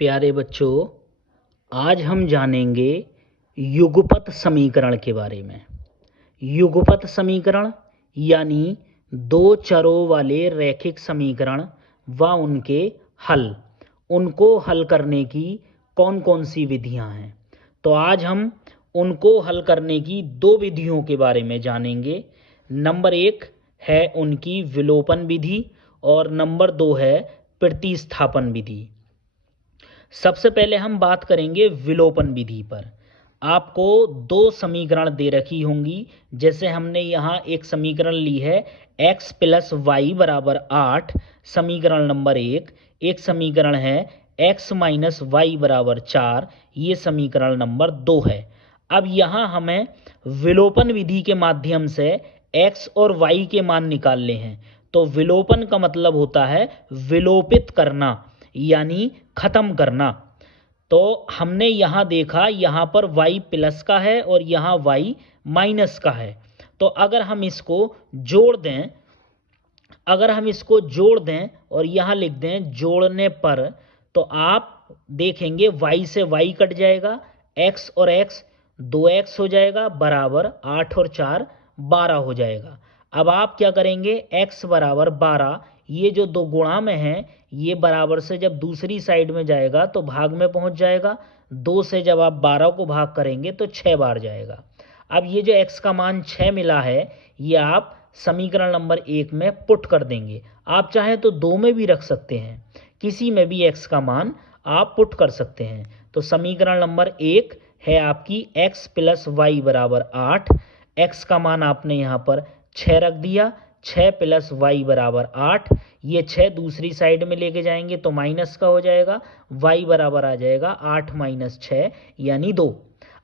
प्यारे बच्चों, आज हम जानेंगे युगपत समीकरण के बारे में। युगपत समीकरण यानी दो चरों वाले रैखिक समीकरण व उनके हल, उनको हल करने की कौन कौन सी विधियां हैं। तो आज हम उनको हल करने की दो विधियों के बारे में जानेंगे। नंबर 1 है उनकी विलोपन विधि और नंबर 2 है प्रतिस्थापन विधि। सबसे पहले हम बात करेंगे विलोपन विधि पर। आपको दो समीकरण दे रखी होंगी। जैसे हमने यहाँ एक समीकरण ली है x प्लस वाई बराबर 8, समीकरण नंबर 1। एक समीकरण है x माइनस वाई बराबर 4, ये समीकरण नंबर 2 है। अब यहाँ हमें विलोपन विधि के माध्यम से x और y के मान निकालने हैं। तो विलोपन का मतलब होता है विलोपित करना, यानी खत्म करना। तो हमने यहाँ देखा, यहाँ पर y प्लस का है और यहाँ y माइनस का है। तो अगर हम इसको जोड़ दें और यहाँ लिख दें जोड़ने पर, तो आप देखेंगे y से y कट जाएगा, x और x 2x हो जाएगा बराबर 8 और 4 12 हो जाएगा। अब आप क्या करेंगे, x बराबर 12, ये जो दो गुणा में है ये बराबर से जब दूसरी साइड में जाएगा तो भाग में पहुंच जाएगा। 2 से जब आप 12 को भाग करेंगे तो 6 बार जाएगा। अब ये जो x का मान 6 मिला है, ये आप समीकरण नंबर 1 में पुट कर देंगे। आप चाहें तो 2 में भी रख सकते हैं, किसी में भी x का मान आप पुट कर सकते हैं। तो समीकरण नंबर 1 है आपकी x प्लस वाई बराबर 8। x का मान आपने यहाँ पर 6 रख दिया, 6 प्लस वाई बराबर 8। ये 6 दूसरी साइड में लेके जाएंगे तो माइनस का हो जाएगा, y बराबर आ जाएगा 8 माइनस 6 यानी 2।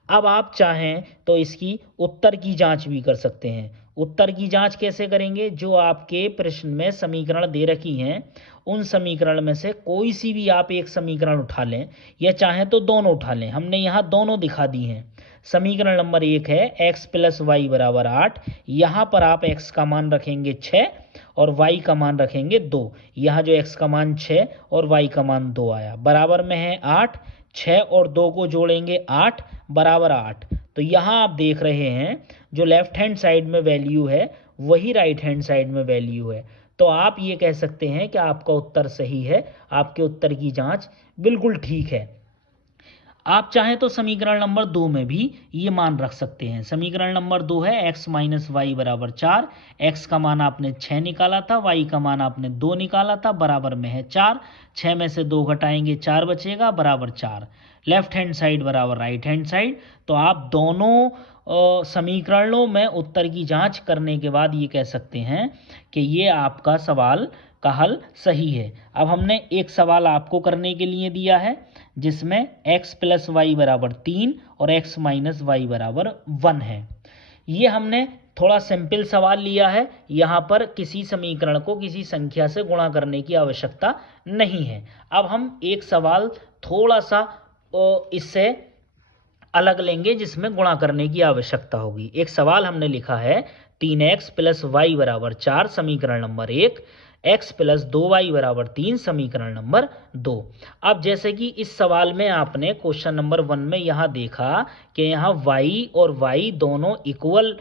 अब आप चाहें तो इसकी उत्तर की जांच भी कर सकते हैं। उत्तर की जांच कैसे करेंगे, जो आपके प्रश्न में समीकरण दे रखी हैं उन समीकरण में से कोई सी भी आप एक समीकरण उठा लें, या चाहें तो दोनों उठा लें। हमने यहाँ दोनों दिखा दी हैं। समीकरण नंबर 1 है x प्लस वाई बराबर 8। यहाँ पर आप x का मान रखेंगे 6 और y का मान रखेंगे 2। यहाँ जो x का मान 6 और y का मान 2 आया, बराबर में है 8। 6 और 2 को जोड़ेंगे 8 बराबर 8। तो यहाँ आप देख रहे हैं जो लेफ्ट हैंड साइड में वैल्यू है वही राइट हैंड साइड में वैल्यू है। तो आप ये कह सकते हैं कि आपका उत्तर सही है, आपके उत्तर की जांच बिल्कुल ठीक है। आप चाहें तो समीकरण नंबर 2 में भी ये मान रख सकते हैं। समीकरण नंबर 2 है x माइनस वाई बराबर 4। x का मान आपने 6 निकाला था, y का मान आपने 2 निकाला था, बराबर में है 4। 6 में से 2 घटाएंगे 4 बचेगा बराबर 4। लेफ्ट हैंड साइड बराबर राइट हैंड साइड। तो आप दोनों समीकरणों में उत्तर की जांच करने के बाद ये कह सकते हैं कि ये आपका सवाल का हल सही है। अब हमने एक सवाल आपको करने के लिए दिया है जिसमें x प्लस वाई बराबर 3 और x माइनस वाई बराबर 1 है। ये हमने थोड़ा सिंपल सवाल लिया है। यहाँ पर किसी समीकरण को किसी संख्या से गुणा करने की आवश्यकता नहीं है। अब हम एक सवाल थोड़ा सा इससे अलग लेंगे जिसमें गुणा करने की आवश्यकता होगी। एक सवाल हमने लिखा है 3x प्लस वाई बराबर 4, समीकरण नंबर 1, x प्लस 2y बराबर 3, समीकरण नंबर 2। अब जैसे कि इस सवाल में आपने क्वेश्चन नंबर 1 में यहाँ देखा कि यहाँ y और y दोनों इक्वल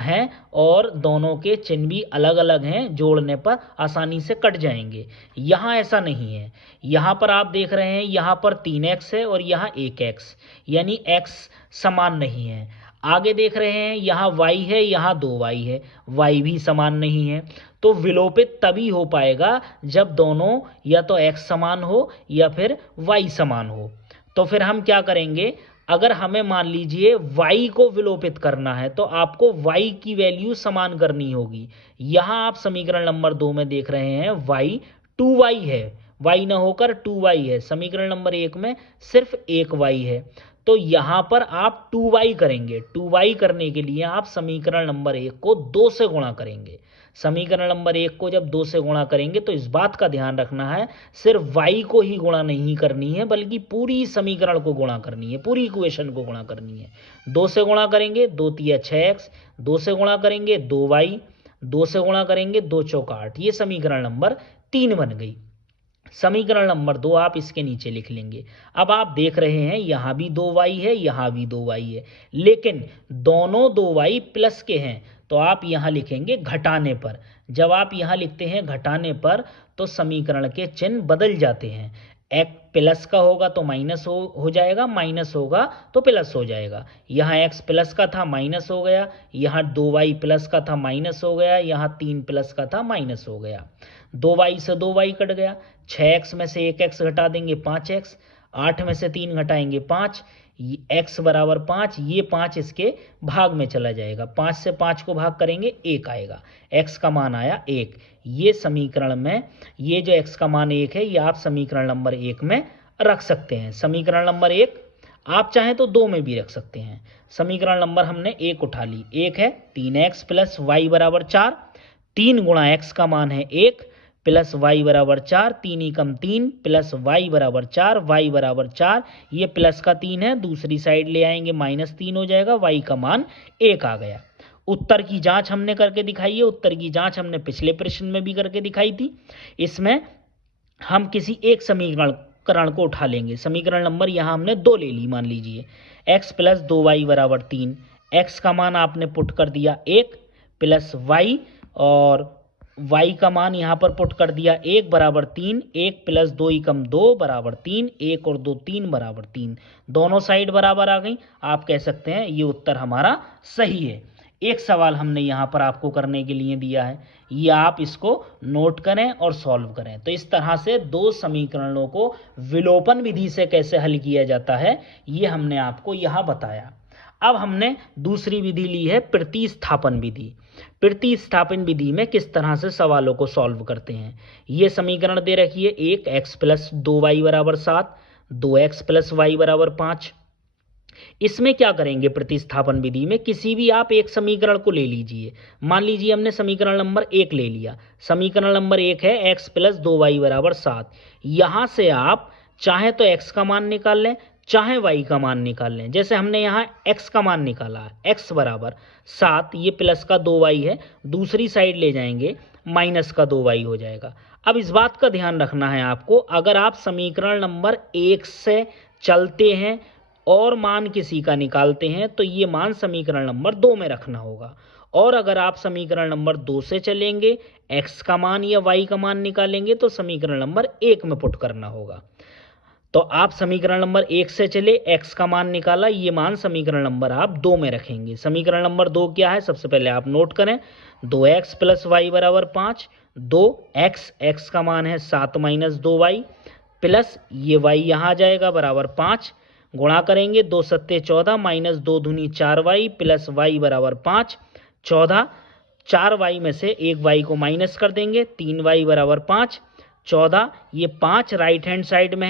हैं और दोनों के चिन्ह भी अलग अलग हैं, जोड़ने पर आसानी से कट जाएंगे। यहाँ ऐसा नहीं है। यहाँ पर आप देख रहे हैं यहाँ पर 3x है और यहाँ 1x, यानी x समान नहीं है। आगे देख रहे हैं यहाँ y है, यहाँ 2y है, y भी समान नहीं है। तो विलोपित तभी हो पाएगा जब दोनों या तो x समान हो या फिर y समान हो। तो फिर हम क्या करेंगे, अगर हमें मान लीजिए y को विलोपित करना है तो आपको y की वैल्यू समान करनी होगी। यहाँ आप समीकरण नंबर 2 में देख रहे हैं y 2y है, y ना होकर 2y है। समीकरण नंबर 1 में सिर्फ 1y है। तो यहाँ पर आप 2y करेंगे। 2y करने के लिए आप समीकरण नंबर 1 को 2 से गुणा करेंगे। समीकरण नंबर 1 को जब 2 से गुणा करेंगे तो इस बात का ध्यान रखना है सिर्फ y को ही गुणा नहीं करनी है, बल्कि पूरी समीकरण को गुणा करनी है, पूरी इक्वेशन को गुणा करनी है। 2 से गुणा करेंगे 2 तिया 6x, 2 से गुणा करेंगे 2y, 2 से गुणा करेंगे 2 चौका 8। ये समीकरण नंबर 3 बन गई। समीकरण नंबर 2 आप इसके नीचे लिख लेंगे। अब आप देख रहे हैं यहाँ भी 2y है, यहाँ भी 2y है, लेकिन दोनों 2y प्लस के हैं, तो आप यहाँ लिखेंगे घटाने पर। जब आप यहाँ लिखते हैं घटाने पर तो समीकरण के चिन्ह बदल जाते हैं। एक प्लस का होगा तो माइनस हो जाएगा, माइनस होगा तो प्लस हो जाएगा। यहाँ x प्लस का था माइनस हो गया, यहाँ 2y प्लस का था माइनस हो गया, यहाँ 3 प्लस का था माइनस हो गया। 2y से 2y कट गया, 6x में से 1x घटा देंगे 5x, 8 में से 3 घटाएंगे 5, x बराबर 5, ये 5 इसके भाग में चला जाएगा, 5 से 5 को भाग करेंगे 1 आएगा, x का मान आया 1। ये समीकरण में ये जो x का मान 1 है ये आप समीकरण नंबर 1 में रख सकते हैं। समीकरण नंबर 1 आप चाहें तो 2 में भी रख सकते हैं। समीकरण नंबर हमने 1 उठा ली, 1 है 3x प्लस वाई बराबर 4, 3 गुणा x का मान है 1 प्लस वाई बराबर 4, 3 एकम 3 प्लस वाई बराबर 4, वाई बराबर 4, ये प्लस का 3 है, दूसरी साइड ले आएंगे -3 हो जाएगा, वाई का मान 1 आ गया। उत्तर की जांच हमने करके दिखाई है, उत्तर की जांच हमने पिछले प्रश्न में भी करके दिखाई थी। इसमें हम किसी एक समीकरण को उठा लेंगे। समीकरण नंबर यहाँ हमने 2 ले ली, मान लीजिए x प्लस 2y बराबर 3, x का मान आपने पुट कर दिया 1 प्लस y, और y का मान यहाँ पर पुट कर दिया 1 बराबर 3, 1 प्लस 2 एकम 2 बराबर 3, 1 और 2 3 बराबर 3, दोनों साइड बराबर आ गई। आप कह सकते हैं ये उत्तर हमारा सही है। एक सवाल हमने यहाँ पर आपको करने के लिए दिया है, ये आप इसको नोट करें और सॉल्व करें। तो इस तरह से 2 समीकरणों को विलोपन विधि से कैसे हल किया जाता है ये हमने आपको यहाँ बताया। अब हमने दूसरी विधि ली है प्रतिस्थापन विधि। प्रतिस्थापन विधि में किस तरह से सवालों को सॉल्व करते हैं। ये समीकरण दे रखी है, 1x प्लस 2y बराबर 7, 2x प्लस वाई बराबर 5। इसमें क्या करेंगे प्रतिस्थापन विधि में, किसी भी आप एक समीकरण को ले लीजिए। मान लीजिए हमने समीकरण नंबर 1 ले लिया, समीकरण नंबर 1 है x प्लस 2y बराबर 7। यहाँ से आप चाहे तो x का मान निकाल लें, चाहे y का मान निकाल लें। जैसे हमने यहाँ x का मान निकाला, x बराबर 7, ये प्लस का 2y है, दूसरी साइड ले जाएंगे माइनस का 2y हो जाएगा। अब इस बात का ध्यान रखना है आपको, अगर आप समीकरण नंबर 1 से चलते हैं और मान किसी का निकालते हैं तो ये मान समीकरण नंबर 2 में रखना होगा, और अगर आप समीकरण नंबर 2 से चलेंगे, x का मान या y का मान निकालेंगे तो समीकरण नंबर 1 में पुट करना होगा। तो आप समीकरण नंबर 1 से चले, x का मान निकाला, ये मान समीकरण नंबर आप 2 में रखेंगे। समीकरण नंबर 2 क्या है, सबसे पहले आप नोट करें, 2x प्लस वाई बराबर 5, 2x, x का मान है 7 माइनस 2y, प्लस ये y यहाँ आ जाएगा बराबर 5, गुणा करेंगे 2 सत्ते 14 माइनस 2 दूनी 4y प्लस y बराबर 5, 14, 4y में से 1y को माइनस कर देंगे, 3y बराबर 5, 14, ये 5 राइट हैंड साइड में है।